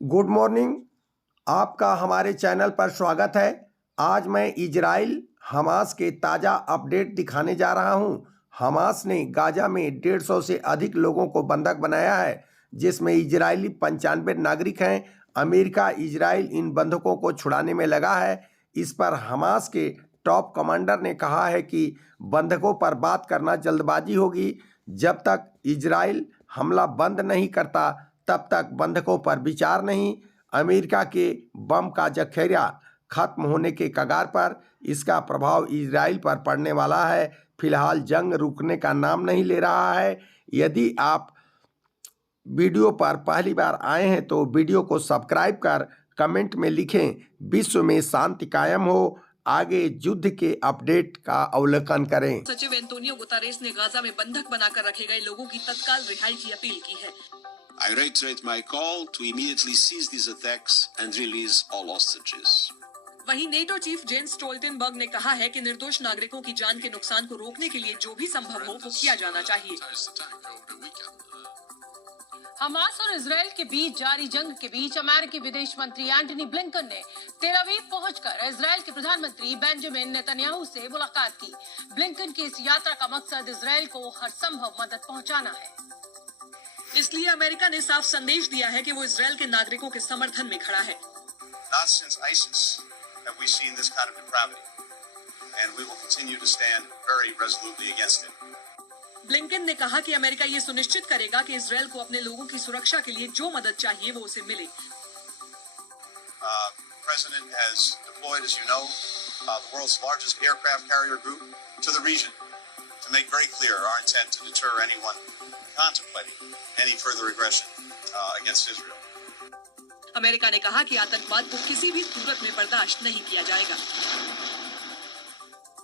Good morning. आपका हमारे channel पर स्वागत है। आज मैं इजराइल हमास के ताज़ा अपडेट दिखाने जा रहा हूं। हमास ने गाजा में 150 से अधिक लोगों को बंधक बनाया है, जिसमें इजरायली 95 नागरिक हैं। अमेरिका इजराइल इन बंधकों को छुड़ाने में लगा है। इस पर हमास के टॉप कमांडर ने कहा है कि बंधकों पर बात करना जल्दबाजी होगी। जब तक इजराइल हमला बंद नहीं करता तब तक बंधकों पर विचार नहीं। अमेरिका के बम का जखीरा खत्म होने के कगार पर, इसका प्रभाव इजराइल पर पड़ने वाला है। फिलहाल जंग रुकने का नाम नहीं ले रहा है। यदि आप वीडियो पर पहली बार आए हैं तो वीडियो को सब्सक्राइब कर कमेंट में लिखें, विश्व में शांति कायम हो। आगे युद्ध के अपडेट का अवलोकन करें। सचिव एंटोनियो गुतारेस ने गाजा में बंधक बनाकर रखे गए लोगों की तत्काल रिहाई की अपील की है। I reiterate my call to immediately cease these attacks and release all hostages. वहीं नेटो चीफ जेन्स स्टोल्टेनबर्ग ने कहा है कि निर्दोष नागरिकों की जान के नुकसान को रोकने के लिए जो भी संभव हो वो किया जाना चाहिए। हमास और इजराइल के बीच जारी जंग के बीच अमेरिकी विदेश मंत्री एंटनी ब्लिंकन ने तेल अवीव पहुंचकर इजराइल के प्रधानमंत्री बेंजामिन नेतन्याहू से मुलाकात की। ब्लिंकन की इस यात्रा का मकसद इजराइल को हर संभव मदद पहुंचाना है। इसलिए अमेरिका ने साफ संदेश दिया है कि वो इजराइल के नागरिकों के समर्थन में खड़ा है। Not since ISIS have we seen this kind of depravity, and we will continue to stand very resolutely against it. Blinken ने कहा कि अमेरिका ये सुनिश्चित करेगा कि इजराइल को अपने लोगों की सुरक्षा के लिए जो मदद चाहिए वो उसे मिले। President has deployed, as you know, the world's largest aircraft carrier group to the region to make very clear our intent to deter anyone contemplating any further aggression against Israel. America ने कहा कि आतंकवाद को किसी भी सूरत में बर्दाश्त नहीं किया जाएगा।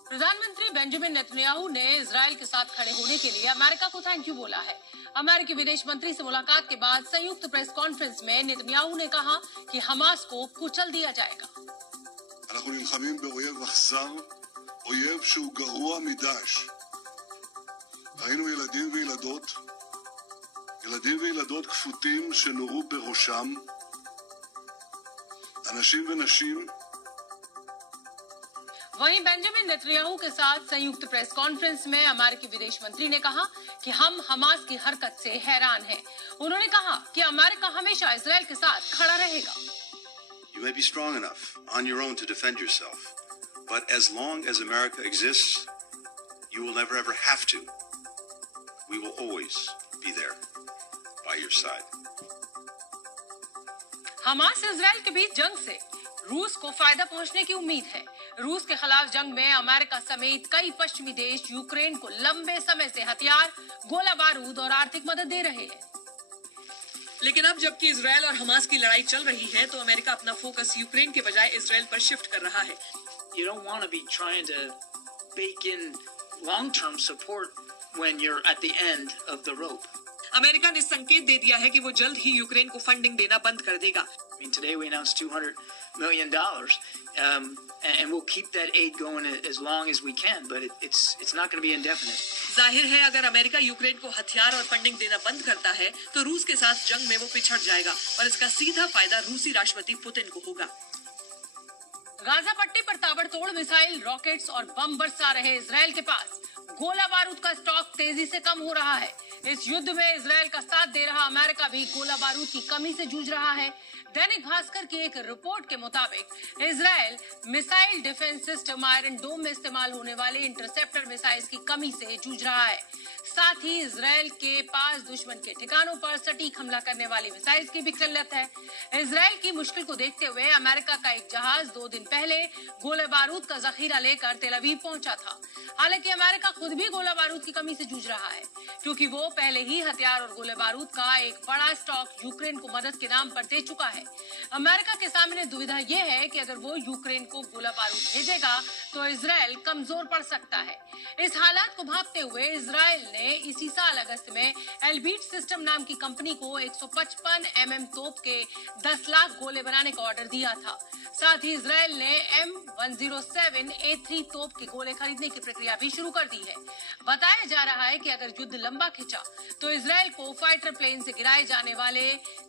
प्रधानमंत्री बेंजामिन नेतन्याहू ने इजराइल के साथ खड़े होने के लिए अमेरिका को थैंक यू बोला है। अमेरिकी विदेश मंत्री से मुलाकात के बाद संयुक्त प्रेस कॉन्फ्रेंस में नेतन्याहू ने कहा कि हमास को कुचल दिया जाएगा। אנחנו נלחמים באויב אכזר, אויב שהוא גרוע מדאעש. ראינו ילדים וילדות כפותים שנורו בראשם, אנשים ונשים। वहीं बेंजामिन नेतन्याहू के साथ संयुक्त प्रेस कॉन्फ्रेंस में अमेरिकी विदेश मंत्री ने कहा कि हम हमास की हरकत से हैरान हैं। उन्होंने कहा कि अमेरिका हमेशा इजराइल के साथ खड़ा रहेगा। You may be strong enough on your own to defend yourself, but as long as America exists, you will never ever have to. We will always be there by your side. Hamas Israel के बीच जंग से रूस को फायदा पहुंचने की उम्मीद है। रूस के खिलाफ जंग में अमेरिका समेत कई पश्चिमी देश यूक्रेन को लंबे समय से हथियार, गोला बारूद और आर्थिक मदद दे रहे हैं। लेकिन अब जबकि इजराइल और हमास की लड़ाई चल रही है तो अमेरिका अपना फोकस यूक्रेन के बजाय इजराइल पर शिफ्ट कर रहा है। You don't want to be trying to bake in long-term support when you're at the end of the rope. America ने संकेत दे दिया है कि वो जल्द ही यूक्रेन को फंडिंग देना बंद कर देगा। I mean, today we announced $200 million, and we'll keep that aid going as long as we can, but it's not going to be indefinite. जाहिर है अगर अमेरिका यूक्रेन को हथियार और फंडिंग देना बंद करता है तो रूस के साथ जंग में वो पिछड़ जाएगा और इसका सीधा फायदा रूसी राष्ट्रपति पुतिन को होगा। गाजा पट्टी पर ताबड़तोड़ मिसाइल, रॉकेट्स और बम बरसा रहे इजराइल के पास गोला बारूद का स्टॉक तेजी से कम हो रहा है। इस युद्ध में इजराइल का साथ दे रहा अमेरिका भी गोला बारूद की कमी से जूझ रहा है। दैनिक भास्कर की एक रिपोर्ट के मुताबिक Israel missile defence system Iron Dome में इस्तेमाल होने वाले इंटरसेप्टर मिसाइल्स की कमी से जूझ रहा है। साथ ही इजराइल के पास दुश्मन के ठिकानों पर सटीक हमला करने वाली मिसाइल्स की भी किल्लत है। इजराइल की मुश्किल को देखते हुए अमेरिका का एक जहाज 2 दिन पहले गोले बारूद का जखीरा लेकर तेल अवीव पहुंचा था। हालांकि अमेरिका खुद भी गोला बारूद की कमी से जूझ रहा है, क्योंकि वो पहले ही हथियार और गोले बारूद का एक बड़ा स्टॉक यूक्रेन को मदद के नाम पर दे चुका है। अमेरिका के सामने दुविधा यह है कि अगर वो यूक्रेन को गोला बारूद भेजेगा तो इजराइल कमजोर पड़ सकता है। इस हालात को भांपते हुए इजराइल ने इसी साल अगस्त में एल्बीट सिस्टम नाम की कंपनी को 155 mm तोप के 10 लाख गोले बनाने का ऑर्डर दिया था। साथ ही इजराइल ने M107A3 तोप के गोले खरीदने की प्रक्रिया भी शुरू कर दी है। बताया जा रहा है कि अगर युद्ध लंबा खिंचा तो इजराइल को फाइटर प्लेन से गिराए जाने वाले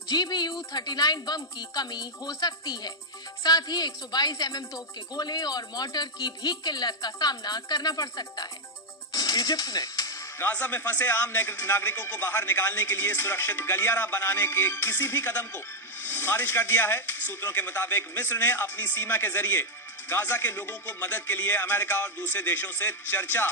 GBU-39 बम की कमी हो सकती है। साथ ही 122 mm तोप के गोले और मोर्टर की भी किल्लत का सामना करना पड़ सकता है। इजिप्ट ने गाजा में फंसे आम नागरिकों को बाहर निकालने के लिए सुरक्षित गलियारा बनाने के किसी भी कदम को खारिज कर दिया है। सूत्रों के मुताबिक मिस्र ने अपनी सीमा के जरिए गाजा के लोगों को मदद के लिए अमेरिका और दूसरे देशों से चर्चा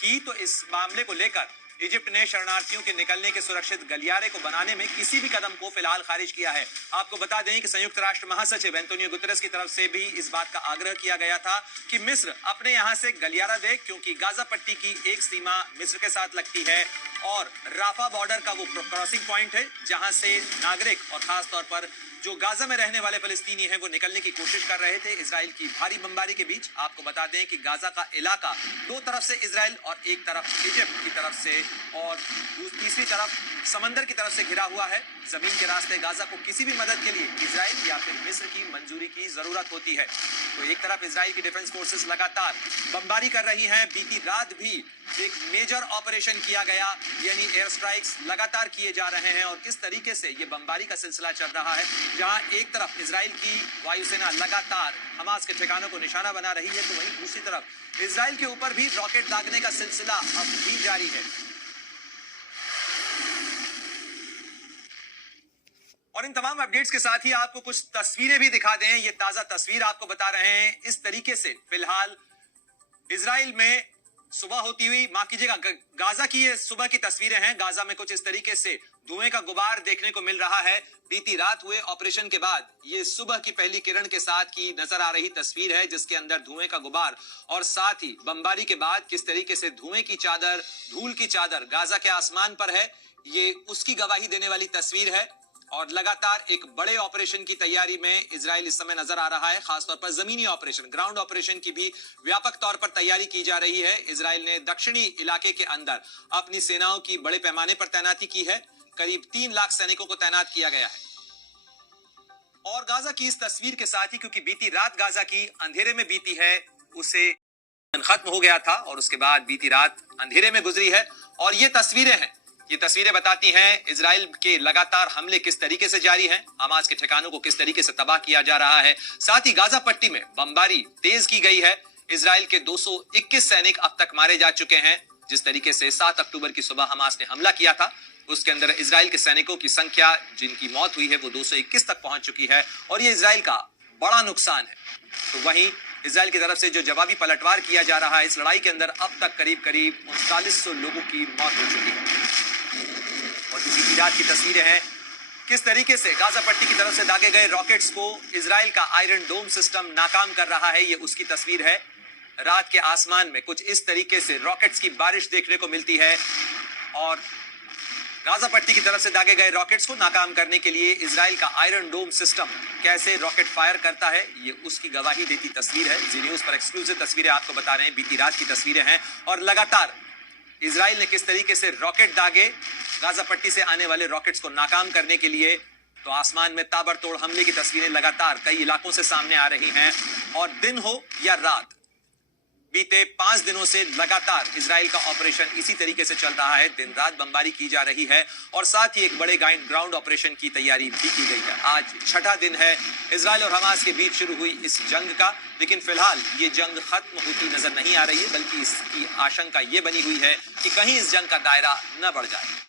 की, तो इस मामले को लेकर इजिप्ट ने शरणार्थियों के निकलने के सुरक्षित गलियारे को बनाने में किसी भी कदम को फिलहाल खारिज किया है। आपको बता दें कि संयुक्त राष्ट्र महासचिव एंटोनियो गुतेरेस की तरफ से भी इस बात का आग्रह किया गया था कि मिस्र अपने यहां से गलियारा दे, क्योंकि गाजा पट्टी की एक सीमा मिस्र के साथ लगती है और राफा बॉर्डर का वो क्रॉसिंग पॉइंट है जहां से नागरिक और खास तौर पर जो गाजा में रहने वाले फलस्तीनी हैं वो निकलने की कोशिश कर रहे थे इजराइल की भारी बमबारी के बीच। आपको बता दें कि गाजा का इलाका दो तरफ से इजराइल और एक तरफ इजिप्ट की तरफ से और तीसरी तरफ समंदर की तरफ से घिरा हुआ है। जमीन के रास्ते गाजा को किसी भी मदद के लिए इजराइल या फिर मिस्र की मंजूरी की जरूरत होती है। तो एक तरफ इजराइल की डिफेंस फोर्सेस लगातार बमबारी कर रही हैं। बीती रात भी एक मेजर ऑपरेशन किया गया, यानी एयर स्ट्राइक्स लगातार किए जा रहे हैं। और किस तरीके से ये बमबारी का सिलसिला चल रहा है, जहां एक तरफ इजराइल की वायुसेना लगातार हमास के ठिकानों को निशाना बना रही है, तो वहीं दूसरी तरफ इजराइल के ऊपर भी रॉकेट दागने का सिलसिला अब भी जारी है। और इन तमाम अपडेट्स के साथ ही आपको कुछ तस्वीरें भी दिखा दें। ये ताजा तस्वीर आपको बता रहे हैं। इस तरीके से फिलहाल इजराइल में सुबह होती हुई, माफ कीजिएगा, गाजा की ये सुबह की तस्वीरें हैं। गाजा में कुछ इस तरीके से धुएं का गुबार देखने को मिल रहा है। बीती रात हुए ऑपरेशन के बाद ये सुबह की पहली किरण के साथ की नजर आ रही तस्वीर है, जिसके अंदर धुएं का गुबार और साथ ही बमबारी के बाद किस तरीके से धुएं की चादर, धूल की चादर गाजा के आसमान पर है, ये उसकी गवाही देने वाली तस्वीर है। और लगातार एक बड़े ऑपरेशन की तैयारी में इजराइल इस समय नजर आ रहा है। खासतौर पर जमीनी ऑपरेशन, ग्राउंड ऑपरेशन की भी व्यापक तौर पर तैयारी की जा रही है। इजराइल ने दक्षिणी इलाके के अंदर अपनी सेनाओं की बड़े पैमाने पर तैनाती की है। करीब 3 लाख सैनिकों को तैनात किया गया है। और गाजा की इस तस्वीर के साथ ही, क्योंकि बीती रात गाजा की अंधेरे में बीती है, उसे खत्म हो गया था और उसके बाद बीती रात अंधेरे में गुजरी है। और ये तस्वीरें हैं, ये तस्वीरें बताती हैं इजराइल के लगातार हमले किस तरीके से जारी हैं, हमास के ठिकानों को किस तरीके से तबाह किया जा रहा है। साथ ही गाजा पट्टी में बमबारी तेज की गई है। इजराइल के 221 सैनिक अब तक मारे जा चुके हैं। जिस तरीके से 7 अक्टूबर की सुबह हमास ने हमला किया था, उसके अंदर इजराइल के सैनिकों की संख्या जिनकी मौत हुई है वो 221 तक पहुंच चुकी है और ये इजराइल का बड़ा नुकसान है। तो वहीं इजराइल की तरफ से जो जवाबी पलटवार किया जा रहा है, इस लड़ाई के अंदर अब तक करीब 3900 लोगों की मौत हो चुकी है। और इसी रात की तस्वीरें हैं, किस तरीके से गाजा पट्टी की तरफ से दागे गए रॉकेट्स को इजराइल का आयरन डोम सिस्टम नाकाम कर रहा है। ये उसकी तस्वीर है। रात के आसमान में कुछ इस तरीके से रॉकेट्स की बारिश देखने को मिलती है और गाजा पट्टी की तरफ से दागे गए रॉकेट्स को नाकाम करने के लिए इजराइल का आयरन डोम सिस्टम कैसे रॉकेट फायर करता है, ये उसकी गवाही देती तस्वीर है। जी न्यूज पर एक्सक्लूसिव तस्वीरें आपको बता रहे हैं। बीती रात की तस्वीरें हैं और लगातार इजराइल ने किस तरीके से रॉकेट दागे गाजा पट्टी से आने वाले रॉकेट्स को नाकाम करने के लिए। तो आसमान में ताबड़तोड़ हमले की तस्वीरें लगातार कई इलाकों से सामने आ रही हैं। और दिन हो या रात, बीते 5 दिनों से लगातार इजराइल का ऑपरेशन इसी तरीके से चल रहा है। दिन रात बमबारी की जा रही है और साथ ही एक बड़े ग्राउंड ऑपरेशन की तैयारी भी की गई है। आज 6ठा दिन है इजराइल और हमास के बीच शुरू हुई इस जंग का, लेकिन फिलहाल ये जंग खत्म होती नजर नहीं आ रही है, बल्कि इसकी आशंका ये बनी हुई है कि कहीं इस जंग का दायरा न बढ़ जाए।